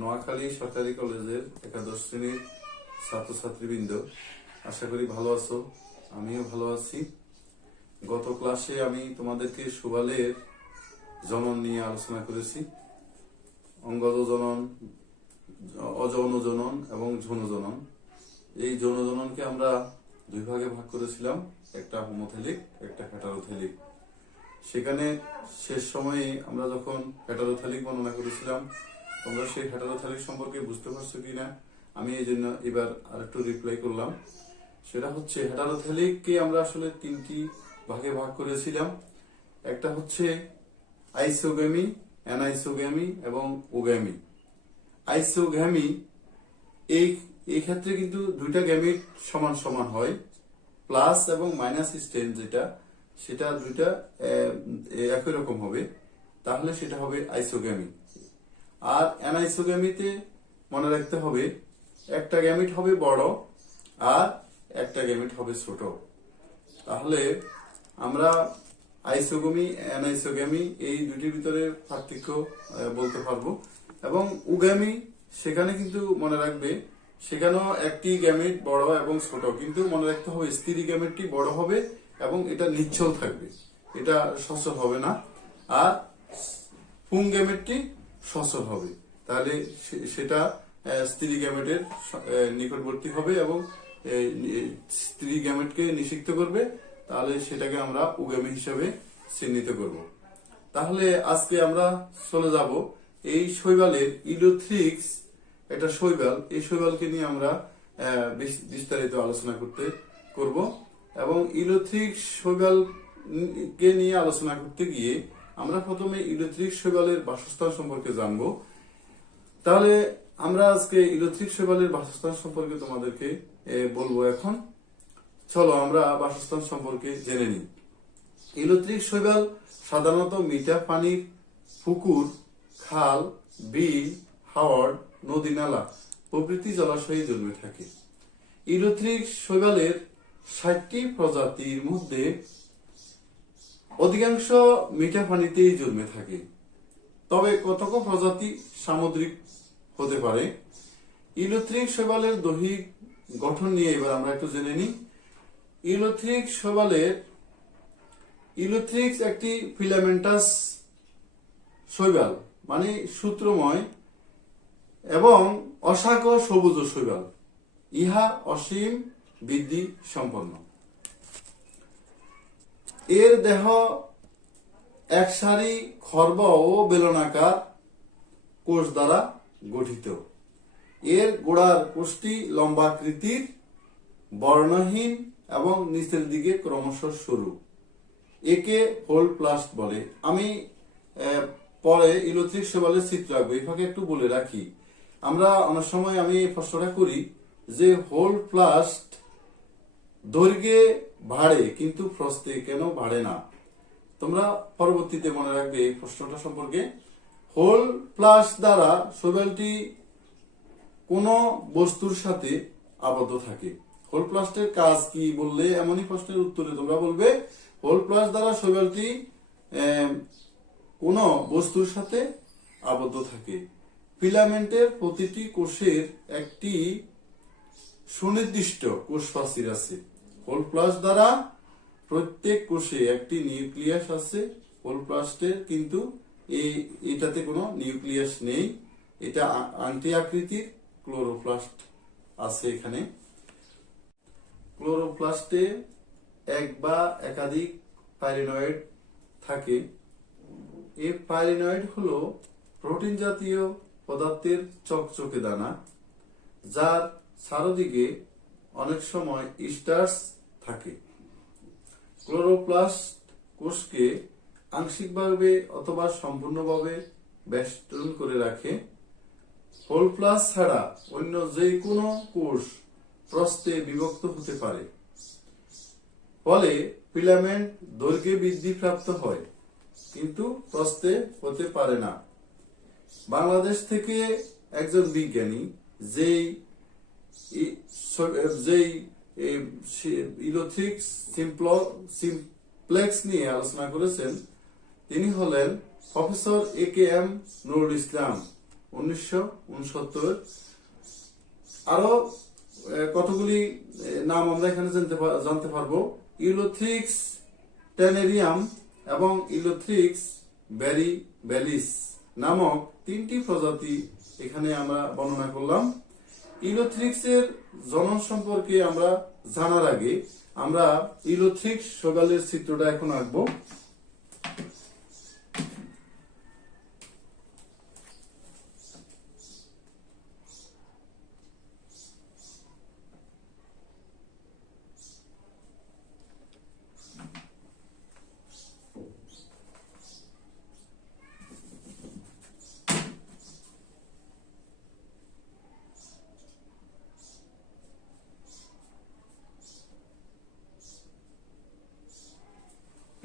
নোয়াখালী সরকারি কলেজের একাদশ শ্রেণীর ছাত্রছাত্রীবৃন্দ, আশা করি ভালো আছো। আমিও ভালো আছি। গত ক্লাসে আমি তোমাদেরকে সুবালের জনন নিয়ে আলোচনা করেছি। অঙ্গজ জনন, অযৌন জনন এবং যৌন জনন। এই যৌন জননকে আমরা দুই ভাগে ভাগ করেছিলাম, একটা হোমোথেলিক, একটা হেটারোথেলিক। সেখানে শেষ সময়ে আমরা যখন হেটারোথেলিক বর্ণনা করেছিলাম, তোমরা সেই হেটারোথেলিক সম্পর্কে বুঝতে পারছো কিনা আমি এই জন্য এবার আরেকটু রিপ্লাই করলাম। সেটা হচ্ছে, হেটারোথেলিককে আমরা আসলে তিনটি ভাগে ভাগ করেছিলাম। একটা হচ্ছে আইসোগ্যামি, অ্যানাইসোগ্যামি এবং ওগ্যামি। আইসোগ্যামি এই ক্ষেত্রে কিন্তু দুইটা গ্যামিট সমান সমান হয়, প্লাস এবং মাইনাস স্ট্রেন সেটা দুইটা একই রকম হবে, তাহলে সেটা হবে আইসোগ্যামি। আর অ্যানাইসোগ্যামিতে মনে রাখতে হবে, একটা গ্যামিট হবে বড় আর একটা গ্যামিট হবে ছোট। তাহলে আমরা আইসোগ্যামি, অ্যানাইসোগ্যামি এই দুটির ভিতরে পার্থক্য বলতে পারবো। এবং ওগ্যামি, সেখানে কিন্তু মনে রাখবে, সেখানেও একটি গ্যামিট বড় এবং ছোট, কিন্তু মনে রাখতে হবে স্ত্রী গ্যামিটটি বড় হবে এবং এটা নিশ্চল থাকবে, এটা সচল হবে না। আর পুং গ্যামেটটি সচল হবে, তাহলে সেটা স্ত্রী গ্যামেটের নিকটবর্তী হবে এবং স্ত্রী গ্যামেটকে নিষিক্ত করবে, তাহলে সেটাকে আমরা ওগ্যামি হিসাবে চিহ্নিত করব। তাহলে আজকে আমরা চলে যাব এই শৈবালের ইলোথ্রিক্স, এটা শৈবাল, এই শৈবালকে নিয়ে আমরা বিস্তারিত আলোচনা করব। এবং ইলোথ্রিক্স শৈবালকে নিয়ে আলোচনা করতে গিয়ে আমরা প্রথমে ইলোথ্রিক্স শৈবালের বাসস্থান সম্পর্কে জানবো। তাহলে আমরা আজকে ইলোথ্রিক্স শৈবালের বাসস্থান সম্পর্কে তোমাদেরকে বলবো। এখন চলো আমরা বাসস্থান সম্পর্কে জেনে নিই। ইলোথ্রিক্স শৈবাল সাধারণত মিঠা পানির পুকুর, খাল, বিল, হাওড়, নদী, নালা প্রভৃতি জলাশয়ে জন্মে থাকে। ইলোথ্রিক্স শৈবালের ৬০টি প্রজাতির মধ্যে অধিকাংশ মিঠা পানিতেই জন্মে থাকে, তবে কতক প্রজাতি সামুদ্রিক হতে পারে। ইলোথ্রিক্স শৈবালের দৈহিক গঠন নিয়ে এবার আমরা একটু জেনে নিই। ইলোথ্রিক্স একটি ফিলামেন্টাস শৈবাল, মানে সূত্রময় এবং অশাখ সবুজ শৈবাল। ইহা অসীম বৃদ্ধি সম্পন্ন। এর দেহ একসারি খর্ব ও বেলনাকার কোষ দ্বারা গঠিত। এর গোড়ার কোষটি লম্বাকৃতির, বর্ণহীন এবং নিচের দিকে ক্রমশ সরু। একে হোল প্লাস্ট বলে। আমি পরে ইলোথ্রিক্স শৈবালের চিত্র আঁকবো, এই ফাঁকে একটু বলে রাখি, আমরা অনেক সময় আমি প্রশ্নটা করি যে হোল প্লাস্ট দৈর্ঘ্যে বাড়ে কিন্তু প্রস্থে কেন বাড়ে না। তোমরা পরবর্তীতে মনে রাখবে এই প্রশ্নটা সম্পর্কে। হোল প্লাস্ট দ্বারা শৈবালটি কোন বস্তুর সাথে আবদ্ধ থাকে। হোল প্লাস্টের কাজ কি বললে, এমনই প্রশ্নের উত্তরে তোমরা বলবে হোল প্লাস্ট দ্বারা শৈবালটি কোন বস্তুর সাথে আবদ্ধ থাকে। ফিলামেন্টের প্রতিটি কোষের একটি সুনির্দিষ্ট কোষ প্রাচীর আছে। হোল প্লাস্ট দ্বারা প্রত্যেক কোষে একটি নিউক্লিয়াস আছে। হোল প্লাস্টের কিন্তু এটাতে কোনো নিউক্লিয়াস নেই, এটা আংটি আকৃতির ক্লোরোপ্লাস্ট আছে। এখানে ক্লোরোপ্লাস্টে এক বা একাধিক পাইলিনয়েড থাকে। এই পাইলিনয়েড হলো প্রোটিন জাতীয় পদার্থের চকচকে দানা, যার চারদিকে অনেক সময় স্টার্চ থাকে। ক্লোরোপ্লাস্ট কোষকে আংশিকভাবে অথবা সম্পূর্ণভাবে বেষ্টন করে রাখে। হোল প্লাস্ট ছাড়া অন্য যে কোনো কোষ প্রস্থে বিভক্ত হতে পারে, ফলে ফিলামেন্ট দৈর্ঘ্যে বৃদ্ধি প্রাপ্ত হয় কিন্তু প্রস্থে হতে পারে না। বাংলাদেশ থেকে একজন বিজ্ঞানী যেই ইলোথ্রিক্স সিমপ্লেক্স নিয়ে আলোচনা করেছেন, তিনি হলেন professor A K M Nurul Islam. 1969। আরো কতগুলি নাম আমরা এখানে জানতে পারবো। ইউলোথ্রিক্স টেনেরিয়াম এবং ইউলোথ্রিক্স ব্যালিস নামক 3টি প্রজাতি এখানে আমরা বর্ণনা করলাম। ইউলোথ্রিক্স এর জনন সম্পর্কে আমরা জানার আগে আমরা ইউলোথ্রিক্স শৈবালের চিত্রটা এখন আঁকবো।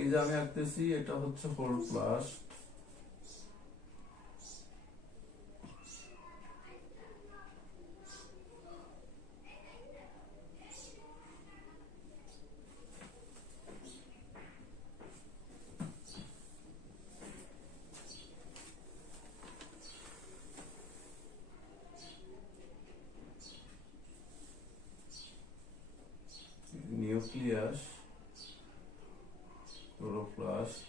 এই যে আমি আঁকতেছি, এটা হচ্ছে হোল প্লাস্ট। নিউক্লিয়াস, ক্লোরোপ্লাস্ট,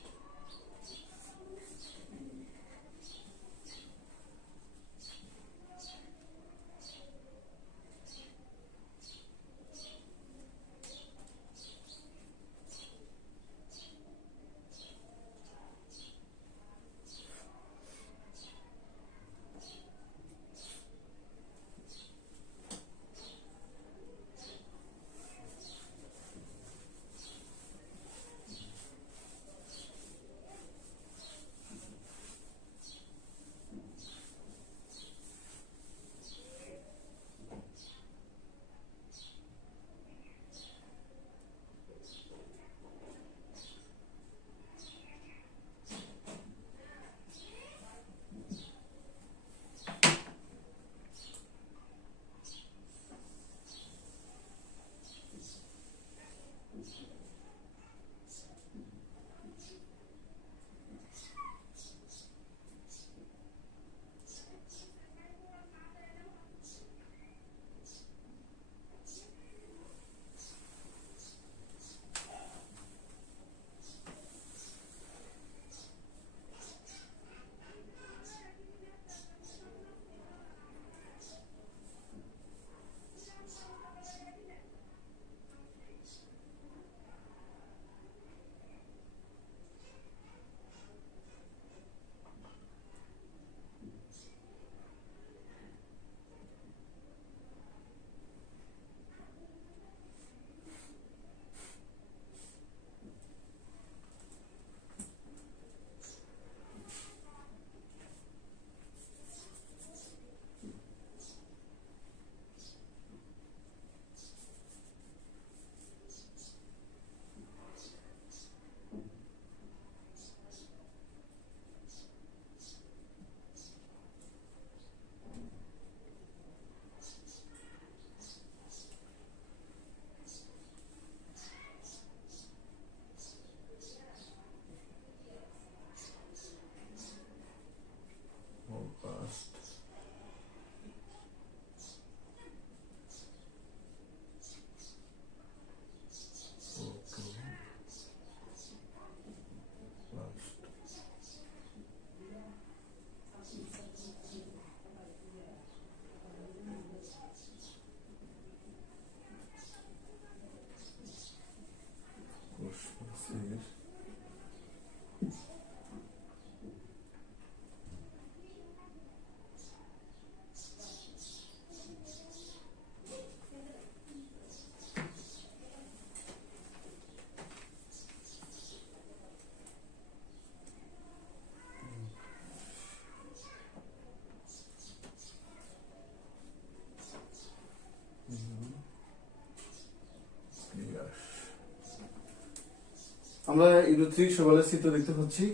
আমরা ইউলোথ্রিক শৈবালের চিত্র দেখতে পাচ্ছি।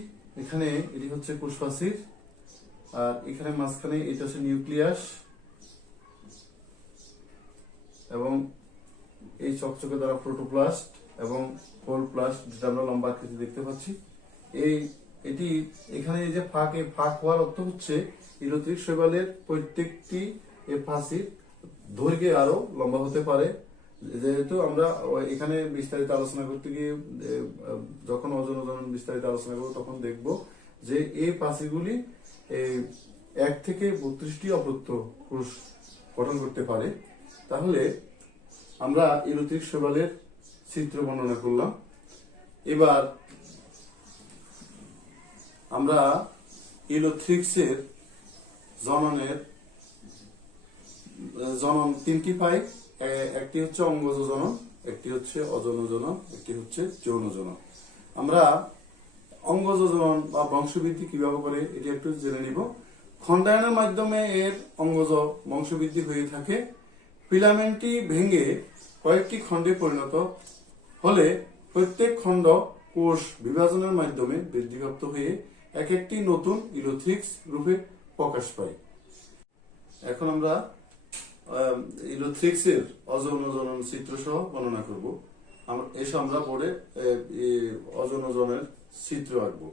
এখানে এটি হচ্ছে কোষপ্রাচীর, আর এখানে মাঝখানে এটা হচ্ছে নিউক্লিয়াস, এবং এই চকচকে দ্বারা প্রোটোপ্লাস্ট এবং হোল প্লাস্ট, যেটা আমরা লম্বা আকৃতি দেখতে পাচ্ছি। এই এটি এখানে এই যে ফাঁক, এই ফাঁক হওয়ার অর্থ হচ্ছে ইলেকট্রিক শৈবালের প্রত্যেকটি এই ফাঁসির দৈর্ঘ্যে আরো লম্বা হতে পারে। যেহেতু আমরা এখানে বিস্তারিত আলোচনা করতে গিয়ে যখন ওজন ওজন বিস্তারিত আলোচনা করবো তখন দেখব যে এই ফাঁসিগুলি 1 থেকে 32টি অপত্য কোষ গঠন করতে পারে। তাহলে আমরা ইলেকট্রিক শৈবালের চিত্র বর্ণনা করলাম। এবার আমরা ইলেকট্রিক্সের জনন 3টি পাই। একটি হচ্ছে অঙ্গজ জনন, একটি হচ্ছে অযৌন জনন, একটি হচ্ছে যৌন জনন। আমরা অঙ্গজ জনন বা বংশবৃদ্ধি কিভাবে করে এটি একটু জেনে নিব। খণ্ডায়নের মাধ্যমে এর অঙ্গজ বংশবৃদ্ধি হয়ে থাকে। ফিলামেন্টটি ভেঙে কয়েকটি খণ্ডে পরিণত হলে প্রত্যেক খণ্ড কোষ বিভাজনের মাধ্যমে বৃদ্ধিপ্রাপ্ত হয়ে এক একটি নতুন ইলেকট্রিক্স রূপে প্রকাশ পায়। এখন আমরা ইলেকট্রিক্সের অযৌন জনন চিত্র সহ বর্ণনা করব। এসে আমরা বোর্ডে অযৌন জননের চিত্র আঁকবো।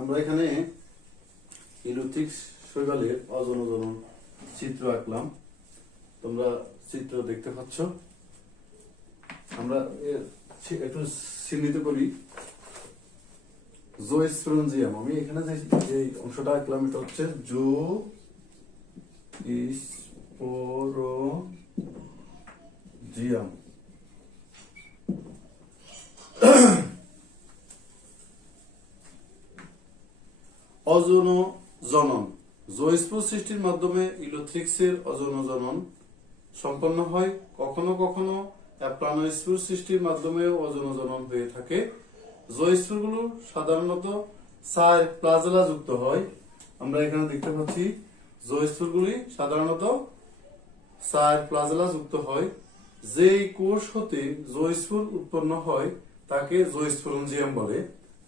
আমরা এখানে ইলেকট্রিক শৈবালের অজন ওজন চিত্র আঁকলাম, তোমরা চিত্র দেখতে পাচ্ছ। আমরা একটু চিহ্নিত করি। জোস্পোরেঞ্জিয়াম, আমি এখানে যে অংশটা আঁকলাম এটা হচ্ছে জোস্পোরেঞ্জিয়াম। অজনজনন, জোস্পোর সৃষ্টির মাধ্যমে ইলেকট্রিক্সের অজনজনন সম্পন্ন হয়। কখনো কখনো প্রাণস্পোর সৃষ্টির মাধ্যমেও অজনজনন হয়ে থাকে। জোস্পোরগুলো সাধারণত প্লাজেলা যুক্ত হয়। আমরা এখানে দেখতে পাচ্ছি জোস্পোরগুলি সাধারণত প্লাজেলা যুক্ত হয়। যেই কোষ হতে জোস্পোর উৎপন্ন হয় তাকে জোস্পোরেঞ্জিয়াম বলে,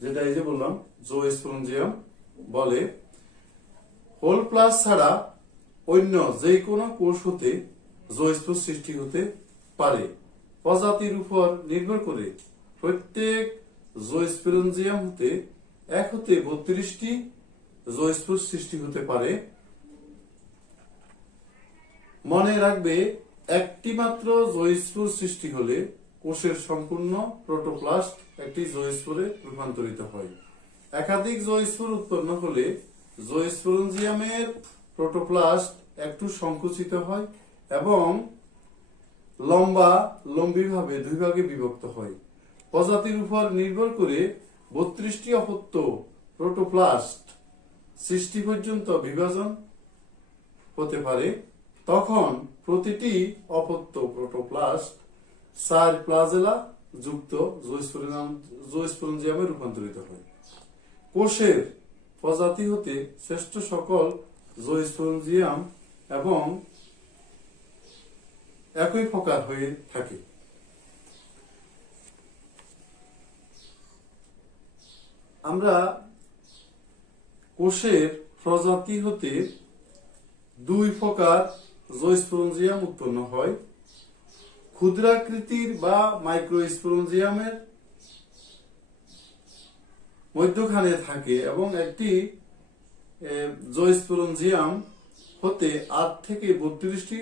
যেটা এই যে বললাম জোস্পোরেঞ্জিয়াম বলে। হোল প্লাস ছাড়া অন্য যে কোনো কোষ হতে জোস্পোর সৃষ্টি হতে পারে। প্রজাতির উপর নির্ভর করে প্রত্যেক জোস্পোরেঞ্জিয়াম হতে 1 হতে 32টি জোস্পোর সৃষ্টি হতে পারে। মনে রাখবে, একটি মাত্র জোস্পোর সৃষ্টি হলে কোষের সম্পূর্ণ প্রোটোপ্লাস্ট একটি জোস্পোরে রূপান্তরিত হয়। একাধিক জোস্পোর উৎপন্ন হলে জোস্পোরেঞ্জিয়ামের প্রোটোপ্লাস্ট একটু সংকুচিত হয় এবং লম্বিভাবে 2 ভাগে বিভক্ত হয়। প্রজাতির উপর নির্ভর করে 32টি অপত্য প্রোটোপ্লাস্ট সৃষ্টি পর্যন্ত বিভাজন হতে পারে। তখন প্রতিটি অপত্য প্রোটোপ্লাস্ট প্লাজেলা যুক্ত জোস্পোরেঞ্জিয়ামে রূপান্তরিত হয়। কোষের প্রজাতি হতে শ্রেষ্ঠ সকল জোস্পোরেঞ্জিয়াম এবং একই প্রকার হয়ে থাকে। আমরা কোষের প্রজাতি হতে 2 প্রকার জোস্পোরেঞ্জিয়াম উৎপন্ন হয়। ক্ষুদ্রাকৃতির বা মাইক্রোস্পোরেঞ্জিয়ামের মধ্যখানে থাকে এবং একটি জোস্পোরেঞ্জিয়াম হতে 8 থেকে 32টি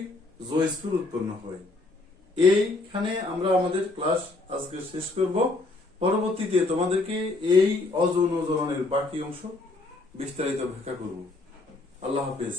জোস্পোর উৎপন্ন হয়। এইখানে আমরা আমাদের ক্লাস আজকে শেষ করব। পরবর্তীতে তোমাদেরকে এই অজন ওজনের বাকি অংশ বিস্তারিত ব্যাখ্যা করব। আল্লাহ হাফেজ।